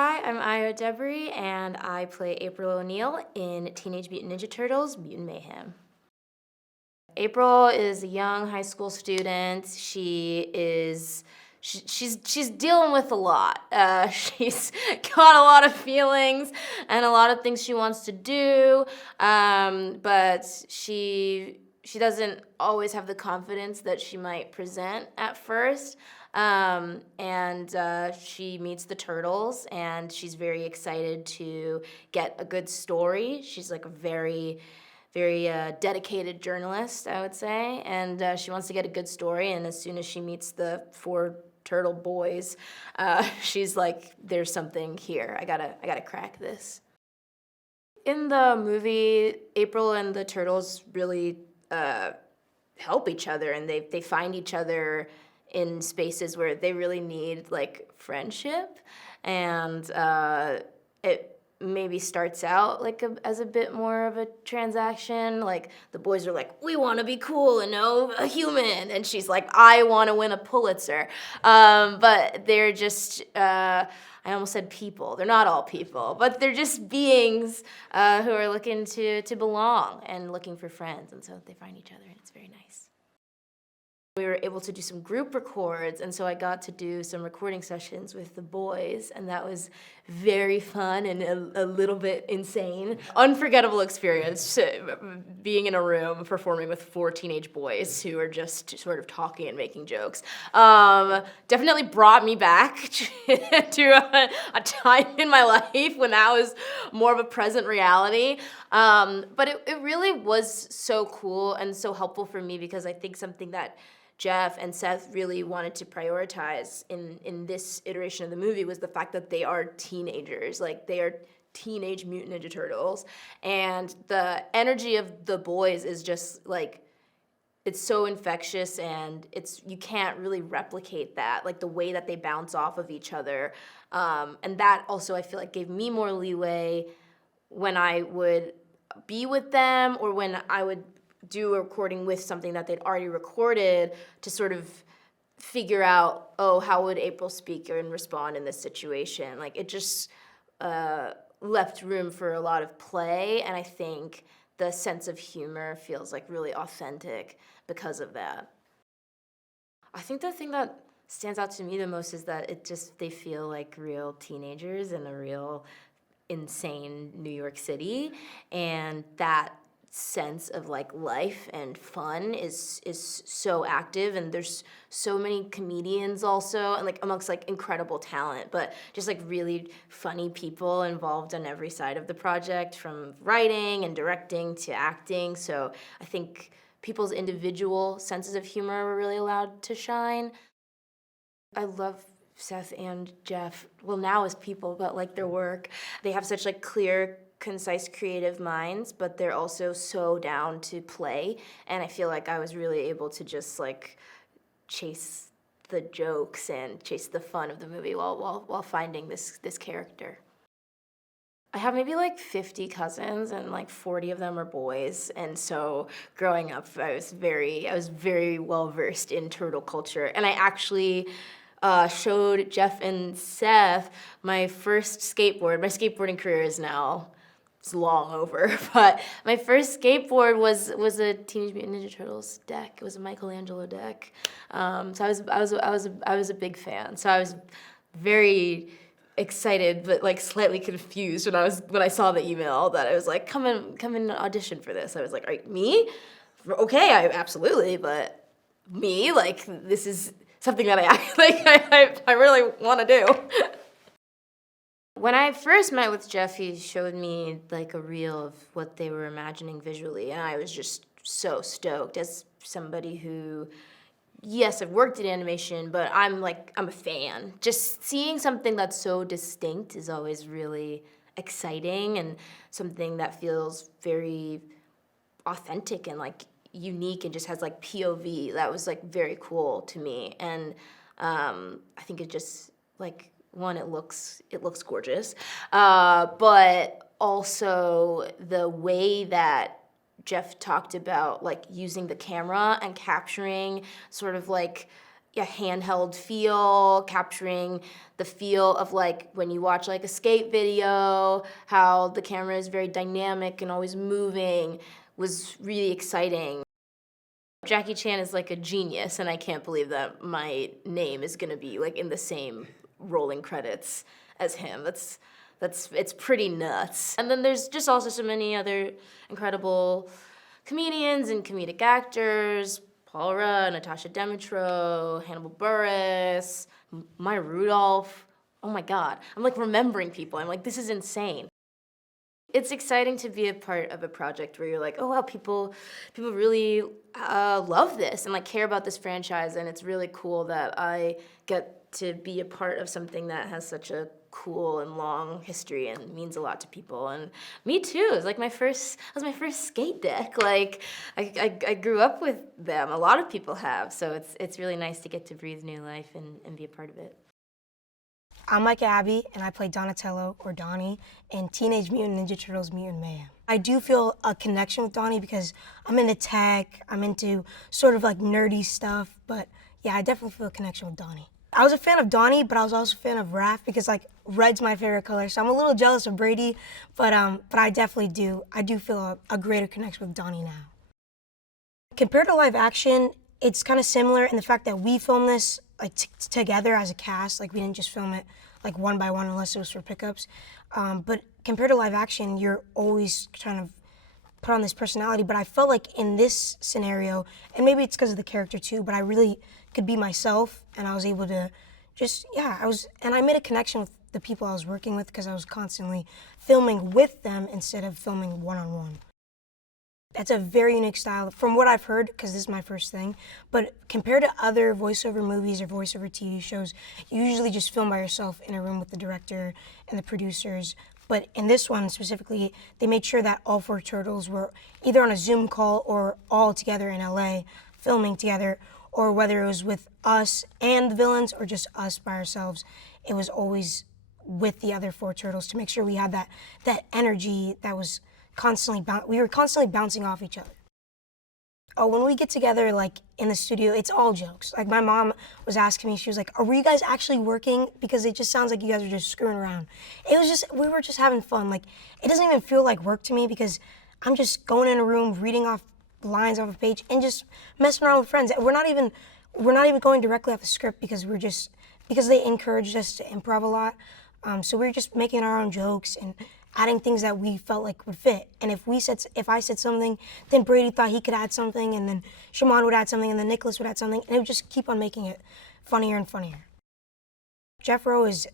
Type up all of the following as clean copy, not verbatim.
Hi, I'm Io Debris, and I play April O'Neil in Teenage Mutant Ninja Turtles: Mutant Mayhem. April is a young high school student. She's dealing with a lot. She's got a lot of feelings and a lot of things she wants to do, but she doesn't always have the confidence that she might present at first. And she meets the turtles, and she's very excited to get a good story. She's like a very dedicated journalist, I would say, and she wants to get a good story. And as soon as she meets the four turtle boys, she's like, "There's something here. I gotta crack this." In the movie, April and the turtles really help each other, and they find each other in spaces where they really need like friendship, and it maybe starts out like as a bit more of a transaction. Like the boys are like, "We want to be cool and know a human," and she's like, "I want to win a Pulitzer." But they're just I almost said people. They're not all people, but they're just beings who are looking to belong and looking for friends, and so they find each other, and it's very nice. We were able to do some group records, and so I got to do some recording sessions with the boys, and that was very fun and a little bit insane. Unforgettable experience, being in a room performing with four teenage boys who are just sort of talking and making jokes. Definitely brought me back to a time in my life when that was more of a present reality. But it really was so cool and so helpful for me, because I think something that Jeff and Seth really wanted to prioritize in this iteration of the movie was the fact that they are teenagers. Like, they are Teenage Mutant Ninja Turtles. And the energy of the boys is just, like, it's so infectious, and you can't really replicate that, like the way that they bounce off of each other. And that also, I feel like, gave me more leeway when I would be with them, or when I would do a recording with something that they'd already recorded, to sort of figure out, oh, how would April speak and respond in this situation? Like, it just left room for a lot of play, and I think the sense of humor feels like really authentic because of that. I think the thing that stands out to me the most is that they feel like real teenagers in a real insane New York City, and that sense of like life and fun is so active, and there's so many comedians also, and like amongst like incredible talent, but just like really funny people involved on every side of the project, from writing and directing to acting. So I think people's individual senses of humor were really allowed to shine. I love Seth and Jeff, well, now as people, but like their work. They have such like clear, concise, creative minds, but they're also so down to play. And I feel like I was really able to just like chase the jokes and chase the fun of the movie while finding this character. I have maybe like 50 cousins, and like 40 of them are boys. And so growing up, I was very well versed in turtle culture. And I actually showed Jeff and Seth my first skateboard. My skateboarding career is now, it's long over, but my first skateboard was a Teenage Mutant Ninja Turtles deck. It was a Michelangelo deck. So I was a big fan. So I was very excited, but like slightly confused when I saw the email that I was like, come and audition for this. I was like, all right, me? Okay, absolutely, but me? Like, this is something that I really want to do. When I first met with Jeff, he showed me like a reel of what they were imagining visually, and I was just so stoked. As somebody who, yes, I've worked in animation, but I'm a fan. Just seeing something that's so distinct is always really exciting, and something that feels very authentic and like unique and just has like POV. That was like very cool to me, and I think it just like, one, it looks gorgeous, but also the way that Jeff talked about like using the camera and capturing sort of like handheld feel, capturing the feel of like when you watch like a skate video, how the camera is very dynamic and always moving, was really exciting. Jackie Chan is like a genius, and I can't believe that my name is gonna be like in the same rolling credits as him. It's pretty nuts. And then there's just also so many other incredible comedians and comedic actors. Paul Rudd, Natasha Demetro, Hannibal Buress, Maya Rudolph. Oh my God, I'm like remembering people. I'm like, this is insane. It's exciting to be a part of a project where you're like, oh wow, people really love this and like care about this franchise, and it's really cool that I get to be a part of something that has such a cool and long history and means a lot to people. And me too. It was like my first skate deck. Like I grew up with them. A lot of people have, so it's really nice to get to breathe new life and be a part of it. I'm Micah Abbey, and I play Donatello, or Donnie, in Teenage Mutant Ninja Turtles Mutant Mayhem. I do feel a connection with Donnie because I'm into tech, I'm into sort of like nerdy stuff, but yeah, I definitely feel a connection with Donnie. I was a fan of Donnie, but I was also a fan of Raph because like red's my favorite color, so I'm a little jealous of Brady, but I definitely do. I do feel a greater connection with Donnie now. Compared to live action, it's kind of similar in the fact that we filmed this like together as a cast. Like we didn't just film it like one by one unless it was for pickups. But compared to live action, you're always trying to put on this personality. But I felt like in this scenario, and maybe it's because of the character too, but I really could be myself, and I was able to just, and I made a connection with the people I was working with because I was constantly filming with them instead of filming one-on-one. That's a very unique style from what I've heard, because this is my first thing, but compared to other voiceover movies or voiceover TV shows, you usually just film by yourself in a room with the director and the producers. But in this one specifically, they made sure that all 4 turtles were either on a Zoom call or all together in LA filming together, or whether it was with us and the villains or just us by ourselves, it was always with the other 4 turtles to make sure we had that energy that was we were constantly bouncing off each other. Oh, when we get together, like in the studio, it's all jokes. Like my mom was asking me, she was like, "Are you guys actually working? Because it just sounds like you guys are just screwing around." We were just having fun. Like it doesn't even feel like work to me because I'm just going in a room, reading off lines off a page, and just messing around with friends. We're not even going directly off the script because they encouraged us to improv a lot. So we were just making our own jokes and adding things that we felt like would fit. And if I said something, then Brady thought he could add something, and then Shimon would add something, and then Nicholas would add something, and it would just keep on making it funnier and funnier. Jeff Rowe is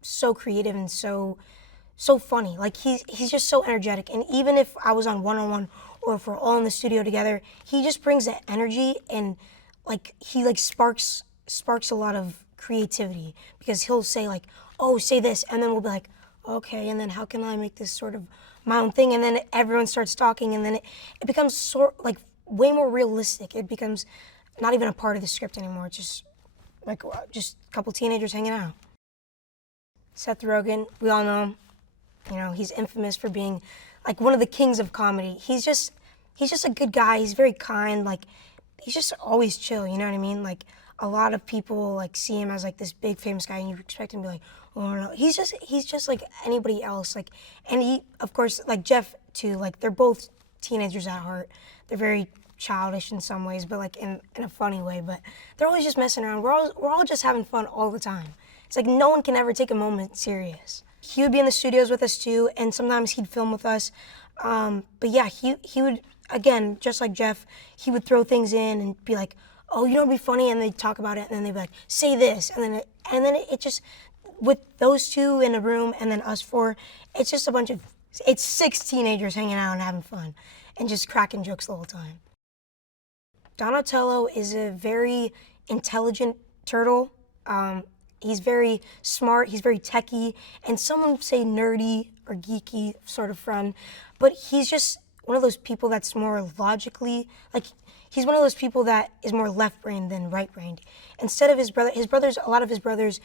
so creative and so funny. Like he's just so energetic. And even if I was on one-on-one or if we're all in the studio together, he just brings that energy, and like he like sparks a lot of creativity because he'll say like, "Oh, say this," and then we'll be like, okay, and then how can I make this sort of my own thing? And then everyone starts talking, and then it becomes like way more realistic. It becomes not even a part of the script anymore. It's just like just a couple teenagers hanging out. Seth Rogen, we all know him. You know, he's infamous for being like one of the kings of comedy. He's just a good guy. He's very kind. Like he's just always chill. You know what I mean? Like a lot of people like see him as like this big famous guy, and you expect him to be like, oh no, he's just like anybody else. Like, and he, of course, like Jeff too. Like they're both teenagers at heart. They're very childish in some ways, but like in a funny way. But they're always just messing around. We're all just having fun all the time. It's like no one can ever take a moment serious. He would be in the studios with us too, and sometimes he'd film with us. But yeah, he would, again, just like Jeff, he would throw things in and be like, oh, you know, it'd be funny, and they'd talk about it, and then they'd be like, say this, and then it just, with those 2 in a room and then us 4, it's just it's 6 teenagers hanging out and having fun and just cracking jokes the whole time. Donatello is a very intelligent turtle. He's very smart, he's very techy, and some would say nerdy or geeky sort of friend, but he's just one of those people that's more logically, like, he's one of those people that is more left-brained than right-brained. Instead of a lot of his brothers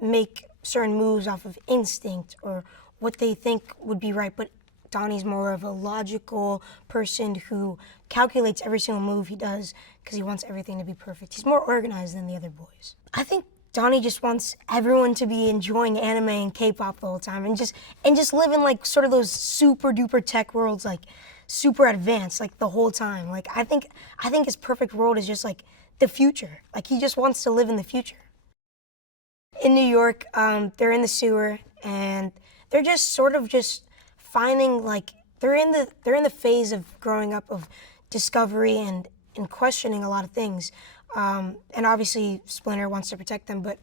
make certain moves off of instinct or what they think would be right, but Donnie's more of a logical person who calculates every single move he does because he wants everything to be perfect. He's more organized than the other boys. I think Donnie just wants everyone to be enjoying anime and K-pop the whole time and just live in like sort of those super duper tech worlds, like super advanced like the whole time. Like I think his perfect world is just like the future. Like he just wants to live in the future. In New York, they're in the sewer and they're just sort of just finding like they're in the phase of growing up, of discovery and questioning a lot of things. And obviously Splinter wants to protect them, but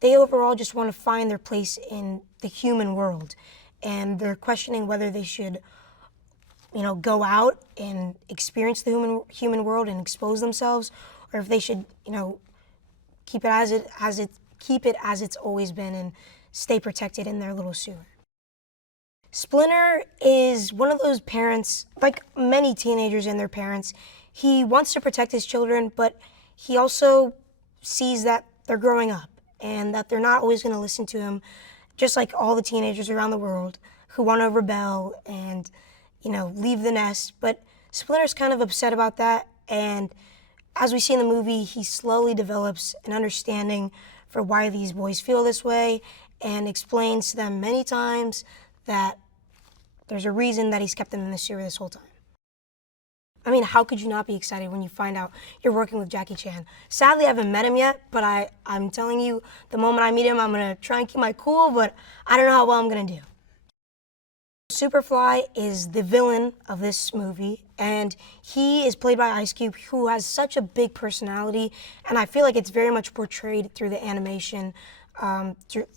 they overall just want to find their place in the human world. And they're questioning whether they should, go out and experience the human world and expose themselves, or if they should, keep it as it's always been and stay protected in their little sewer. Splinter is one of those parents, like many teenagers and their parents. He wants to protect his children, but he also sees that they're growing up and that they're not always going to listen to him, just like all the teenagers around the world who want to rebel and, leave the nest. But Splinter's kind of upset about that, and as we see in the movie, he slowly develops an understanding for why these boys feel this way and explains to them many times that there's a reason that he's kept them in the sewer this whole time. I mean, how could you not be excited when you find out you're working with Jackie Chan? Sadly, I haven't met him yet, but I'm telling you, the moment I meet him, I'm going to try and keep my cool, but I don't know how well I'm going to do. Superfly is the villain of this movie, and he is played by Ice Cube, who has such a big personality, and I feel like it's very much portrayed through the animation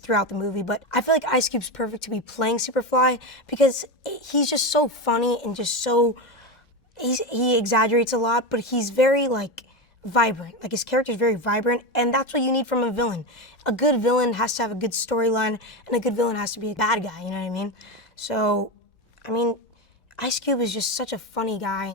throughout the movie. But I feel like Ice Cube's perfect to be playing Superfly because he's just so funny and just so... He exaggerates a lot, but he's very, vibrant. Like, his character's very vibrant, and that's what you need from a villain. A good villain has to have a good storyline, and a good villain has to be a bad guy, you know what I mean? So, Ice Cube is just such a funny guy.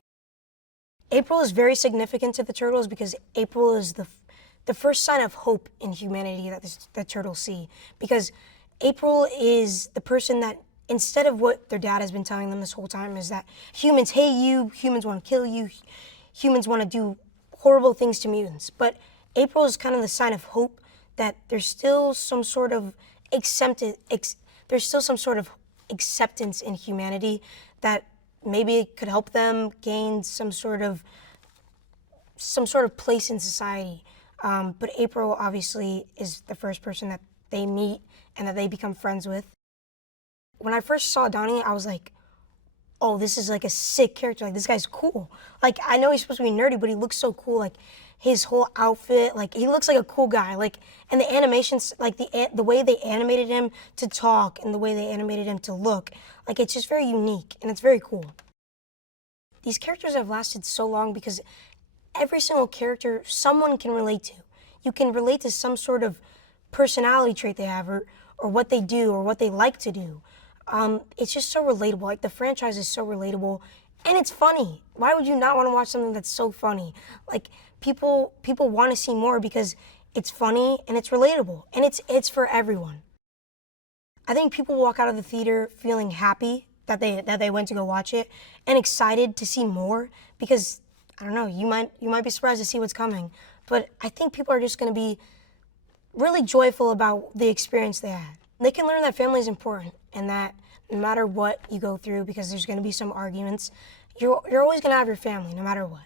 April is very significant to the Turtles because April is the first sign of hope in humanity that the Turtles see. Because April is the person that, instead of what their dad has been telling them this whole time, is that humans hate you, humans want to kill you, humans want to do horrible things to mutants. But April is kind of the sign of hope that there's still some sort of acceptance in humanity that maybe it could help them gain some sort of place in society. But April obviously is the first person that they meet and that they become friends with. When I first saw Donnie, I was like, oh, this is like a sick character. Like, this guy's cool. Like, I know he's supposed to be nerdy, but he looks so cool. Like, his whole outfit, like, he looks like a cool guy. Like, and the animations, like, the way they animated him to talk and the way they animated him to look, like, it's just very unique and it's very cool. These characters have lasted so long because every single character someone can relate to. You can relate to some sort of personality trait they have or what they do or what they like to do. It's just so relatable. Like, the franchise is so relatable and it's funny. Why would you not want to watch something that's so funny? Like, people want to see more because it's funny and it's relatable and it's for everyone. I think people walk out of the theater feeling happy that they went to go watch it and excited to see more because, I don't know, you might be surprised to see what's coming. But I think people are just going to be really joyful about the experience they had. They can learn that family is important and that no matter what you go through, because there's going to be some arguments, you're always going to have your family no matter what.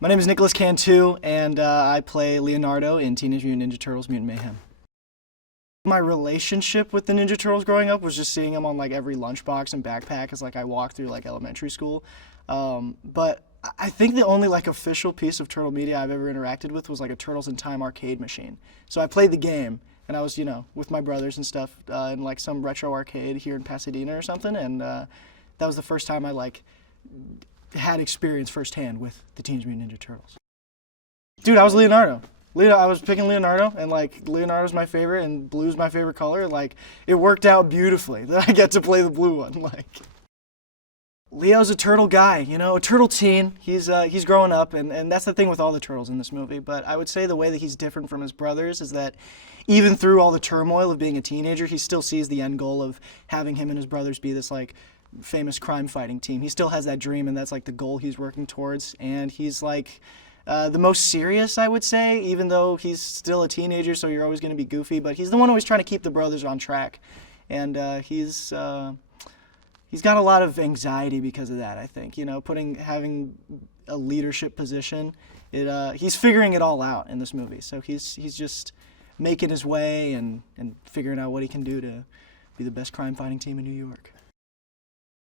My name is Nicholas Cantu, and I play Leonardo in Teenage Mutant Ninja Turtles Mutant Mayhem. My relationship with the Ninja Turtles growing up was just seeing them on every lunchbox and backpack as I walked through elementary school. But I think the only official piece of turtle media I've ever interacted with was a Turtles in Time arcade machine. So I played the game, and I was with my brothers and stuff in some retro arcade here in Pasadena or something, and that was the first time I had experience firsthand with the Teenage Mutant Ninja Turtles. Dude, I was Leonardo. I was picking Leonardo, and Leonardo's my favorite, and blue's my favorite color. It worked out beautifully that I get to play the blue one. Leo's a turtle guy, a turtle teen. He's growing up, and that's the thing with all the turtles in this movie. But I would say the way that he's different from his brothers is that even through all the turmoil of being a teenager, he still sees the end goal of having him and his brothers be this famous crime fighting team. He still has that dream, and that's like the goal he's working towards. And he's like the most serious, I would say, even though he's still a teenager, so you're always going to be goofy. But he's the one always trying to keep the brothers on track, and he's got a lot of anxiety because of that. I think, you know, having a leadership position, he's figuring it all out in this movie. So he's just making his way and figuring out what he can do to be the best crime fighting team in New York.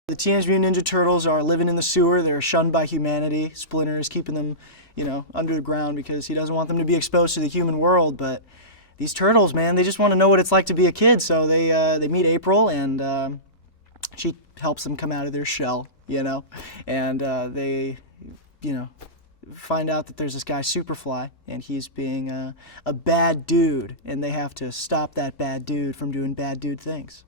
The Teenage Mutant Ninja Turtles are living in the sewer. They're shunned by humanity. Splinter is keeping them, you know, under the ground because he doesn't want them to be exposed to the human world. But these turtles, man, they just want to know what it's like to be a kid. So they meet April, and she helps them come out of their shell, you know, and they, you know, find out that there's this guy Superfly, and he's being a bad dude, and they have to stop that bad dude from doing bad dude things.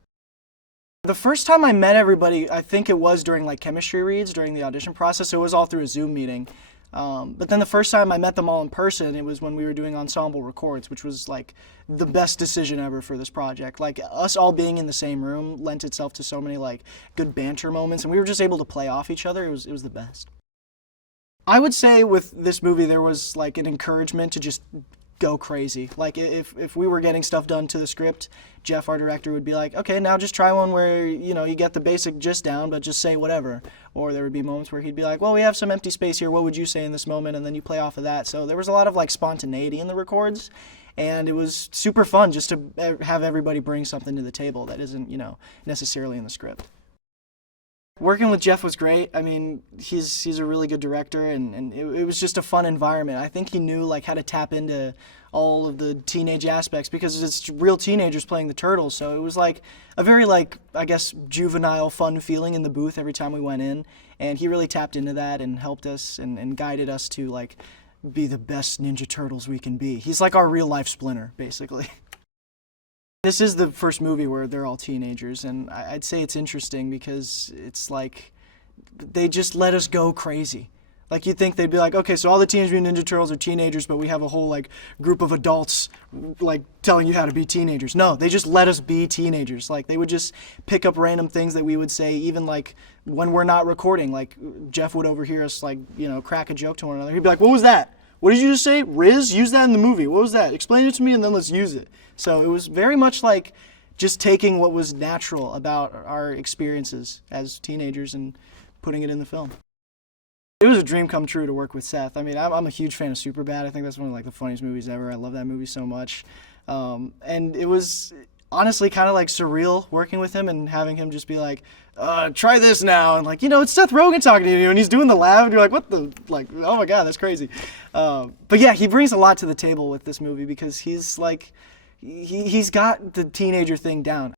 The first time I met everybody, I think it was during like chemistry reads, during the audition process. So it was all through a Zoom meeting. But then the first time I met them all in person, it was when we were doing ensemble records, which was like the best decision ever for this project. Like us all being in the same room lent itself to so many like good banter moments, and we were just able to play off each other. It was the best. I would say with this movie there was like an encouragement to just go crazy. Like if we were getting stuff done to the script, Jeff, our director, would be like, okay, now just try one where, you know, you get the basic gist down, but just say whatever. Or there would be moments where he'd be like, well, we have some empty space here, what would you say in this moment? And then you play off of that. So there was a lot of like spontaneity in the records, and it was super fun just to have everybody bring something to the table that isn't, you know, necessarily in the script. Working with Jeff was great. I mean, he's a really good director, and it was just a fun environment. I think he knew like how to tap into all of the teenage aspects because it's real teenagers playing the turtles. So it was like a very like, I guess, juvenile fun feeling in the booth every time we went in, and he really tapped into that and helped us and guided us to like be the best Ninja Turtles we can be. He's like our real life Splinter, basically. This is the first movie where they're all teenagers, and I'd say it's interesting because it's like they just let us go crazy. Like you'd think they'd be like, okay, so all the Teenage Mutant Ninja Turtles are teenagers, but we have a whole like group of adults like telling you how to be teenagers. No, they just let us be teenagers. Like they would just pick up random things that we would say, even like when we're not recording. Like Jeff would overhear us like, you know, crack a joke to one another. He'd be like, what was that? What did you just say? Riz? Use that in the movie. What was that? Explain it to me and then let's use it. So it was very much like just taking what was natural about our experiences as teenagers and putting it in the film. It was a dream come true to work with Seth. I mean, I'm a huge fan of Superbad. I think that's one of like the funniest movies ever. I love that movie so much. And it was honestly kind of like surreal working with him and having him just be like, try this now. And like, you know, it's Seth Rogen talking to you and he's doing the laugh and you're like, what the, like, oh my God, that's crazy. But yeah, he brings a lot to the table with this movie because he's like, he's got the teenager thing down.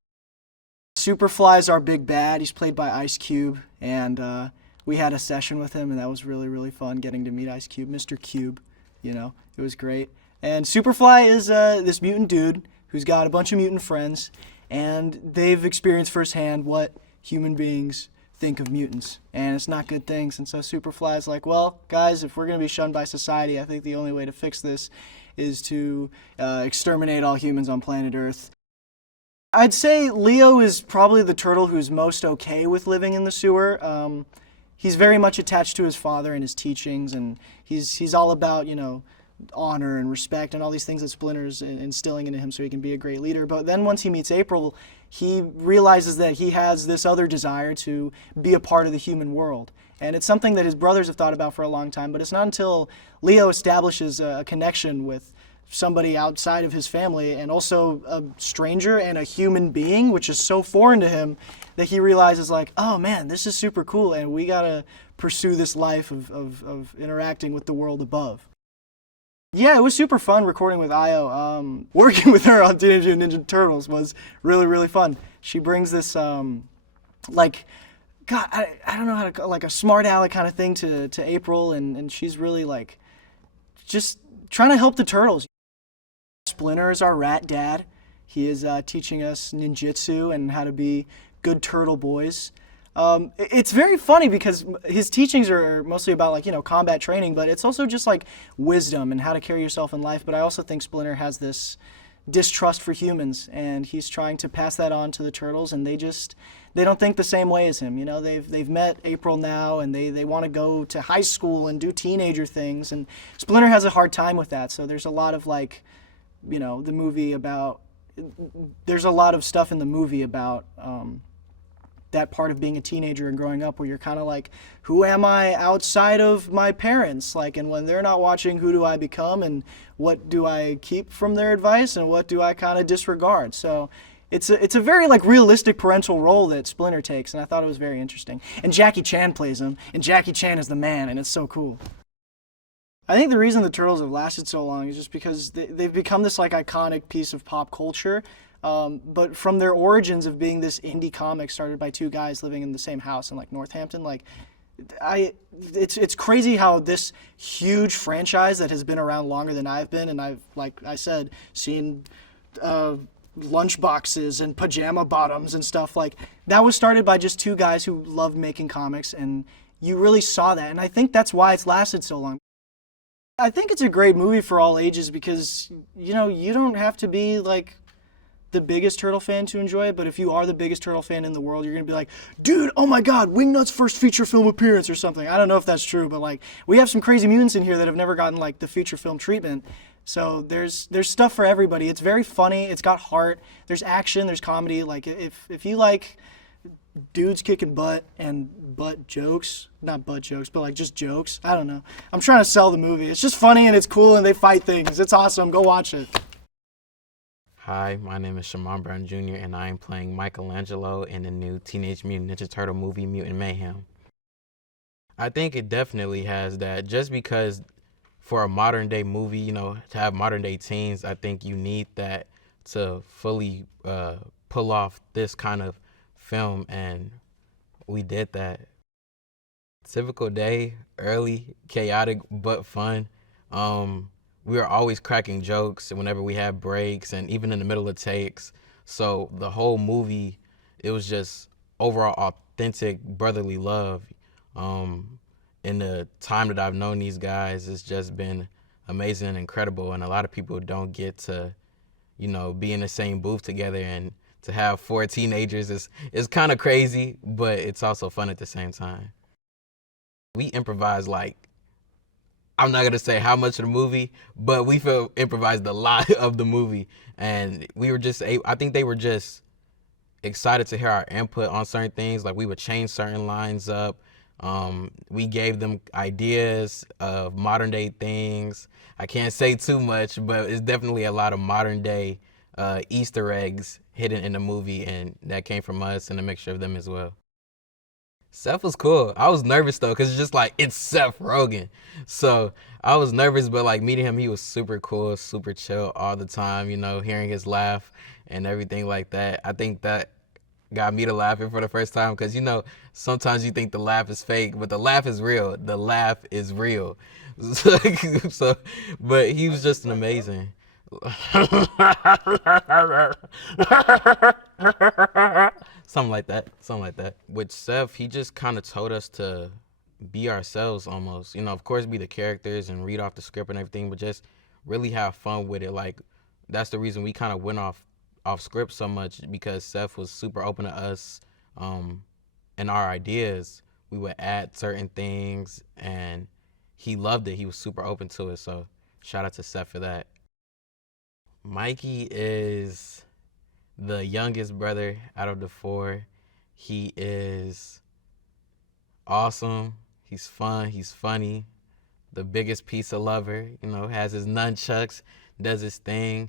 Superfly's our big bad. He's played by Ice Cube, and we had a session with him, and that was really, really fun getting to meet Ice Cube, Mr. Cube, you know, it was great. And Superfly is this mutant dude who's got a bunch of mutant friends, and they've experienced firsthand what human beings think of mutants, and it's not good things. And so Superfly's like, well, guys, if we're going to be shunned by society, I think the only way to fix this is to exterminate all humans on planet Earth. I'd say Leo is probably the turtle who's most okay with living in the sewer. He's very much attached to his father and his teachings, and he's all about, you know, honor and respect and all these things that Splinter's instilling into him so he can be a great leader. But then once he meets April, he realizes that he has this other desire to be a part of the human world. And it's something that his brothers have thought about for a long time, but it's not until Leo establishes a connection with somebody outside of his family and also a stranger and a human being, which is so foreign to him, that he realizes like, oh man, this is super cool and we gotta pursue this life of interacting with the world above. Yeah, it was super fun recording with Io. Working with her on Teenage Mutant Ninja Turtles was really, really fun. She brings this, like, God, I don't know how to, like a smart aleck kind of thing to April, and she's really like, just trying to help the turtles. Splinter is our rat dad. He is teaching us ninjutsu and how to be good turtle boys. It's very funny because his teachings are mostly about like, you know, combat training, but it's also just like wisdom and how to carry yourself in life. But I also think Splinter has this distrust for humans, and he's trying to pass that on to the turtles, and they don't think the same way as him. You know, they've met April now, and they want to go to high school and do teenager things, and Splinter has a hard time with that. So there's a lot of like, you know, there's a lot of stuff in the movie about that part of being a teenager and growing up, where you're kind of like, who am I outside of my parents? Like, and when they're not watching, who do I become, and what do I keep from their advice, and what do I kind of disregard? So it's a very like realistic parental role that Splinter takes, and I thought it was very interesting. And Jackie Chan plays him, and Jackie Chan is the man, and it's so cool. I think the reason the Turtles have lasted so long is just because they've become this like iconic piece of pop culture. But from their origins of being this indie comic started by two guys living in the same house in like Northampton, like it's crazy how this huge franchise that has been around longer than I've been, and I've, like I said, seen lunch boxes and pajama bottoms and stuff, like that was started by just two guys who loved making comics, and you really saw that, and I think that's why it's lasted so long. I think it's a great movie for all ages because, you know, you don't have to be like the biggest Turtle fan to enjoy it, but if you are the biggest Turtle fan in the world, you're gonna be like, dude, oh my god, Wingnut's first feature film appearance or something. I don't know if that's true, but like, we have some crazy mutants in here that have never gotten like the feature film treatment. So there's stuff for everybody. It's very funny, it's got heart, there's action, there's comedy. Like, if you like dudes kicking butt and butt jokes, not butt jokes, but like just jokes, I don't know. I'm trying to sell the movie. It's just funny and it's cool and they fight things. It's awesome, go watch it. Hi, my name is Shaman Brown Jr. and I am playing Michelangelo in the new Teenage Mutant Ninja Turtle movie, Mutant Mayhem. I think it definitely has that, just because for a modern day movie, you know, to have modern day teens, I think you need that to fully pull off this kind of film, and we did that. Typical day, early, chaotic, but fun. We were always cracking jokes whenever we had breaks and even in the middle of takes. So the whole movie, it was just overall authentic brotherly love. In the time that I've known these guys, it's just been amazing and incredible. And a lot of people don't get to, you know, be in the same booth together, and to have 4 teenagers is kind of crazy, but it's also fun at the same time. We improvised like, I'm not gonna say how much of the movie, but we improvised a lot of the movie, and we were just, I think they were just excited to hear our input on certain things. Like, we would change certain lines up. We gave them ideas of modern day things. I can't say too much, but it's definitely a lot of modern day Easter eggs hidden in the movie, and that came from us and a mixture of them as well. Seth was cool. I was nervous though, because it's just like, it's Seth Rogen. So I was nervous, but like meeting him, he was super cool, super chill all the time, you know, hearing his laugh and everything like that. I think that got me to laughing for the first time, because, you know, sometimes you think the laugh is fake, but the laugh is real. The laugh is real. So, but he was just an amazing. Something like that. With Seth, he just kind of told us to be ourselves almost. You know, of course, be the characters and read off the script and everything, but just really have fun with it. Like, that's the reason we kind of went off script so much, because Seth was super open to us and our ideas. We would add certain things, and he loved it. He was super open to it, so shout out to Seth for that. Mikey is the youngest brother out of the 4. He is awesome. He's fun. He's funny. The biggest pizza lover, you know, has his nunchucks, does his thing.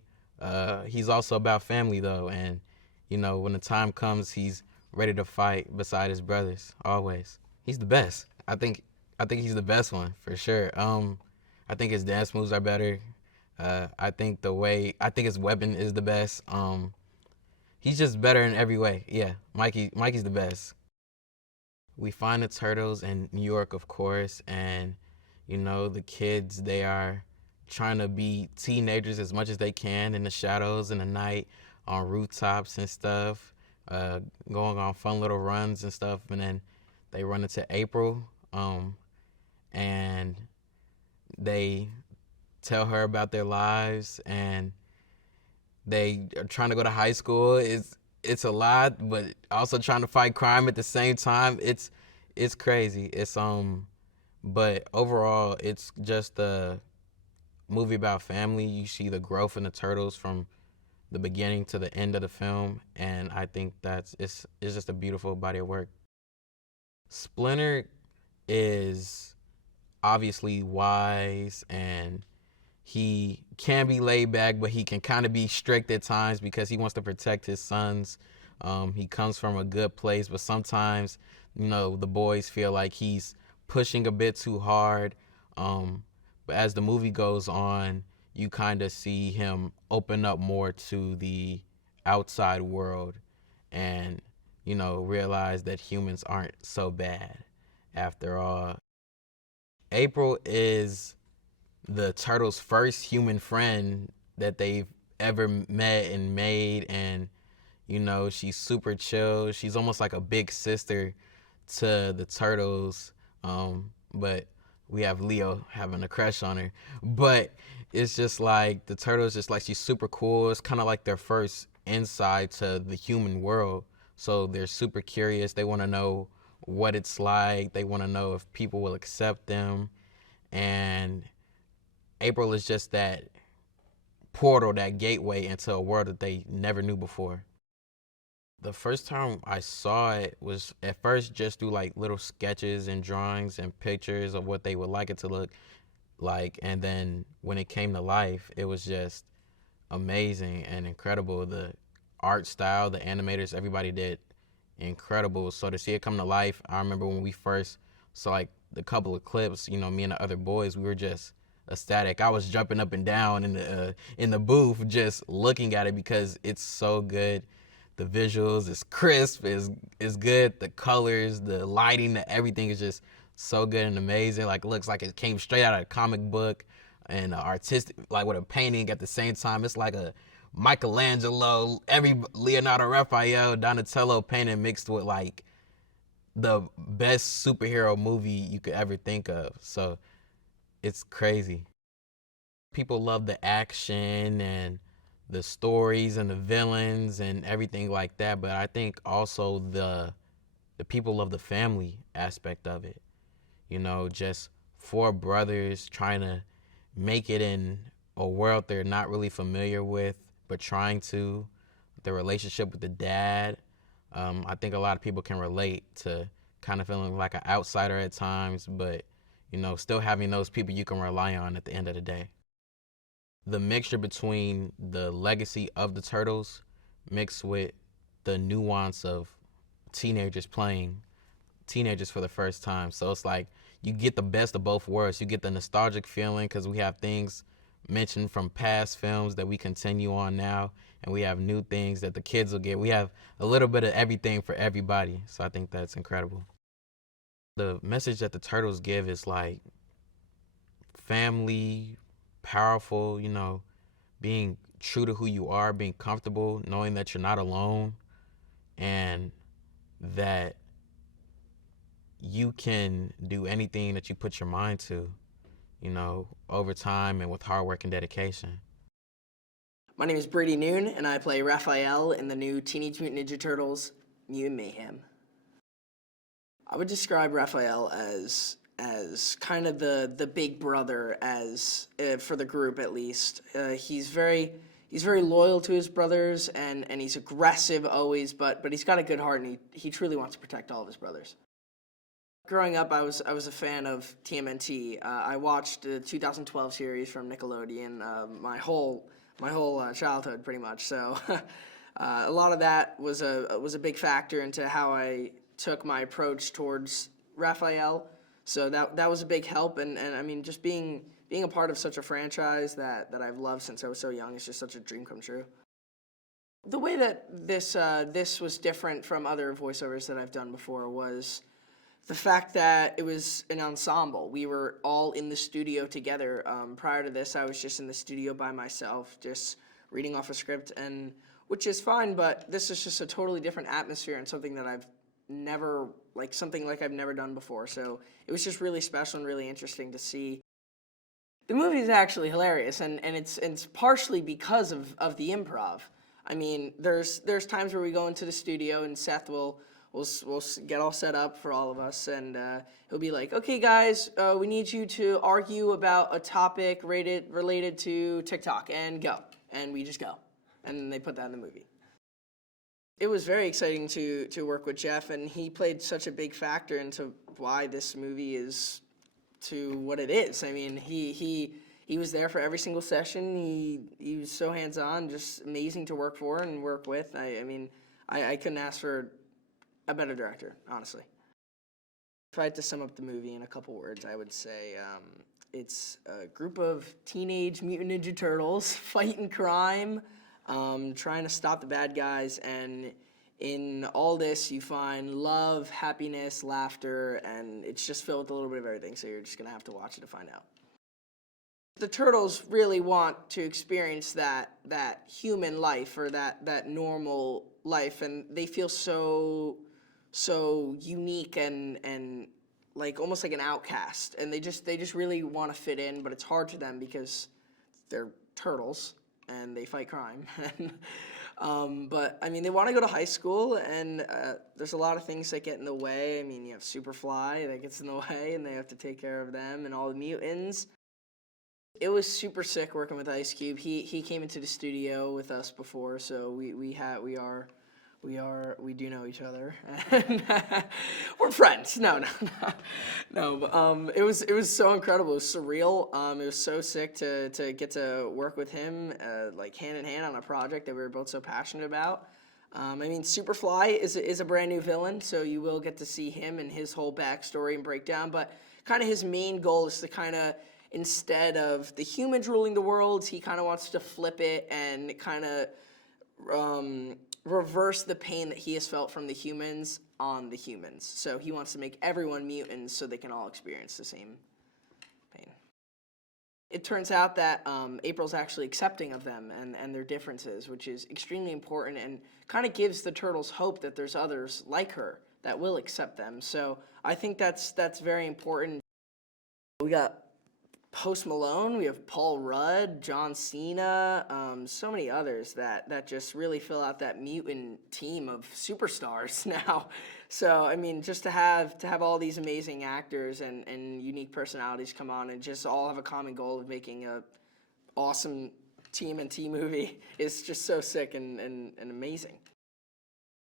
He's also about family though, and, you know, when the time comes, he's ready to fight beside his brothers, always. He's the best. I think he's the best one, for sure. I think his dance moves are better. I think his weapon is the best. He's just better in every way. Yeah, Mikey's the best. We find the Turtles in New York, of course, and, you know, the kids, they are trying to be teenagers as much as they can in the shadows in the night, on rooftops and stuff, going on fun little runs and stuff, and then they run into April, and they tell her about their lives, and They are trying to go to high school. It's a lot, but also trying to fight crime at the same time. It's crazy. But overall, it's just a movie about family. You see the growth in the turtles from the beginning to the end of the film, and I think it's just a beautiful body of work. Splinter is obviously wise, and he can be laid back, but he can kind of be strict at times because he wants to protect his sons. He comes from a good place, but sometimes, the boys feel like he's pushing a bit too hard. But as the movie goes on, you kind of see him open up more to the outside world and, realize that humans aren't so bad after all. April is the turtles' first human friend that they've ever met and made, and she's super chill. She's almost like a big sister to the turtles, but we have Leo having a crush on her. But it's just like the turtles, just like she's super cool. It's kind of like their first insight to the human world, so they're super curious. They want to know what it's like. They want to know if people will accept them, and April is just that portal, that gateway into a world that they never knew before. The first time I saw it was at first just through like little sketches and drawings and pictures of what they would like it to look like. And then when it came to life, it was just amazing and incredible. The art style, the animators, everybody did incredible. So to see it come to life, I remember when we first saw like the couple of clips, me and the other boys, we were just ecstatic. I was jumping up and down in the booth just looking at it because it's so good. The visuals is crisp, is good. The colors, the lighting, everything is just so good and amazing. Like, it looks like it came straight out of a comic book and artistic, like with a painting at the same time. It's like a Michelangelo, Leonardo, Raphael, Donatello painting mixed with like the best superhero movie you could ever think of. So it's crazy. People love the action and the stories and the villains and everything like that, but I think also the people love the family aspect of it. Just four brothers trying to make it in a world they're not really familiar with, but trying to. The relationship with the dad. I think a lot of people can relate to kind of feeling like an outsider at times, but still having those people you can rely on at the end of the day. The mixture between the legacy of the turtles mixed with the nuance of teenagers playing teenagers for the first time. So it's like you get the best of both worlds. You get the nostalgic feeling because we have things mentioned from past films that we continue on now, and we have new things that the kids will get. We have a little bit of everything for everybody. So I think that's incredible. The message that the turtles give is like family, powerful, being true to who you are, being comfortable, knowing that you're not alone, and that you can do anything that you put your mind to, over time and with hard work and dedication. My name is Brady Noon, and I play Raphael in the new Teenage Mutant Ninja Turtles Mutant Mayhem. I would describe Raphael as kind of the big brother for the group, at least. He's very loyal to his brothers, and he's aggressive always, but he's got a good heart, and he truly wants to protect all of his brothers. Growing up, I was a fan of TMNT. I watched the 2012 series from Nickelodeon my whole childhood, pretty much. So a lot of that was a big factor into how I took my approach towards Raphael. So that was a big help, and I mean, just being a part of such a franchise that I've loved since I was so young is just such a dream come true. The way that this was different from other voiceovers that I've done before was the fact that it was an ensemble. We were all in the studio together. Prior to this, I was just in the studio by myself, just reading off a script, and which is fine, but this is just a totally different atmosphere and something that I've never done before. So it was just really special and really interesting to see. The movie is actually hilarious, and it's partially because of the improv. I mean, there's times where we go into the studio and Seth will get all set up for all of us, and he'll be like, "Okay, guys, we need you to argue about a topic related to TikTok, and go." And we just go, and then they put that in the movie. It was very exciting to work with Jeff, and he played such a big factor into why this movie is to what it is. I mean, he was there for every single session. He was so hands-on, just amazing to work for and work with. I mean, I couldn't ask for a better director, honestly. If I had to sum up the movie in a couple words, I would say it's a group of teenage Mutant Ninja Turtles fighting crime, trying to stop the bad guys, and in all this you find love, happiness, laughter, and it's just filled with a little bit of everything, so you're just going to have to watch it to find out. The Turtles really want to experience that human life, or that normal life, and they feel so unique and like almost like an outcast, and they just really want to fit in, but it's hard to them because they're turtles and they fight crime. But I mean, they want to go to high school, and there's a lot of things that get in the way. I mean, you have Superfly that gets in the way, and they have to take care of them and all the mutants. It was super sick working with Ice Cube. He came into the studio with us before, so we do know each other. We're friends. No. But it was so incredible. It was surreal. It was so sick to get to work with him, like hand in hand on a project that we were both so passionate about. I mean, Superfly is a brand new villain, so you will get to see him and his whole backstory and breakdown. But kind of his main goal is to kind of, instead of the humans ruling the world, he kind of wants to flip it and kind of reverse the pain that he has felt from the humans on the humans. So he wants to make everyone mutants so they can all experience the same pain. It turns out that April's actually accepting of them and their differences, which is extremely important and kind of gives the Turtles hope that there's others like her that will accept them. So I think that's very important. We got Post Malone, we have Paul Rudd, John Cena, so many others that just really fill out that mutant team of superstars now. So I mean, just to have all these amazing actors and unique personalities come on and just all have a common goal of making a awesome tmnt movie is just so sick and amazing.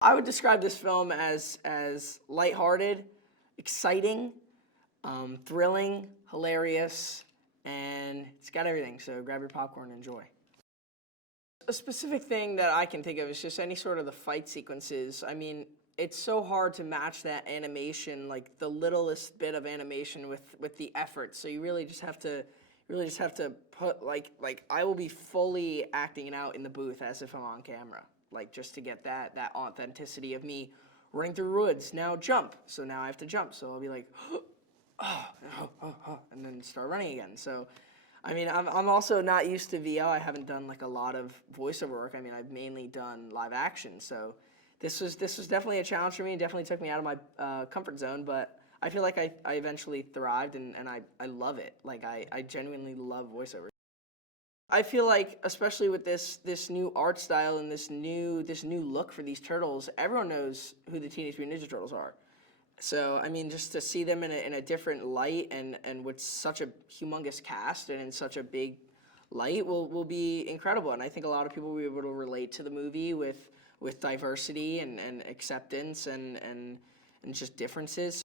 I would describe this film as lighthearted, exciting, thrilling, hilarious, and it's got everything, so grab your popcorn and enjoy. A specific thing that I can think of is just any sort of the fight sequences. I mean, it's so hard to match that animation, like the littlest bit of animation with the effort, so you really just have to put, like I will be fully acting it out in the booth as if I'm on camera, like just to get that authenticity of me running through woods. Now jump, so now I have to jump, so I'll be like, and then start running again. So, I mean, I'm also not used to VO. I haven't done like a lot of voiceover work. I mean, I've mainly done live action. So, this was definitely a challenge for me. It definitely took me out of my comfort zone. But I feel like I eventually thrived, and I love it. Like I genuinely love voiceover. I feel like, especially with this new art style and this new look for these turtles, everyone knows who the Teenage Mutant Ninja Turtles are. So, I mean, just to see them in a different light and with such a humongous cast and in such a big light will be incredible. And I think a lot of people will be able to relate to the movie with diversity and acceptance and just differences.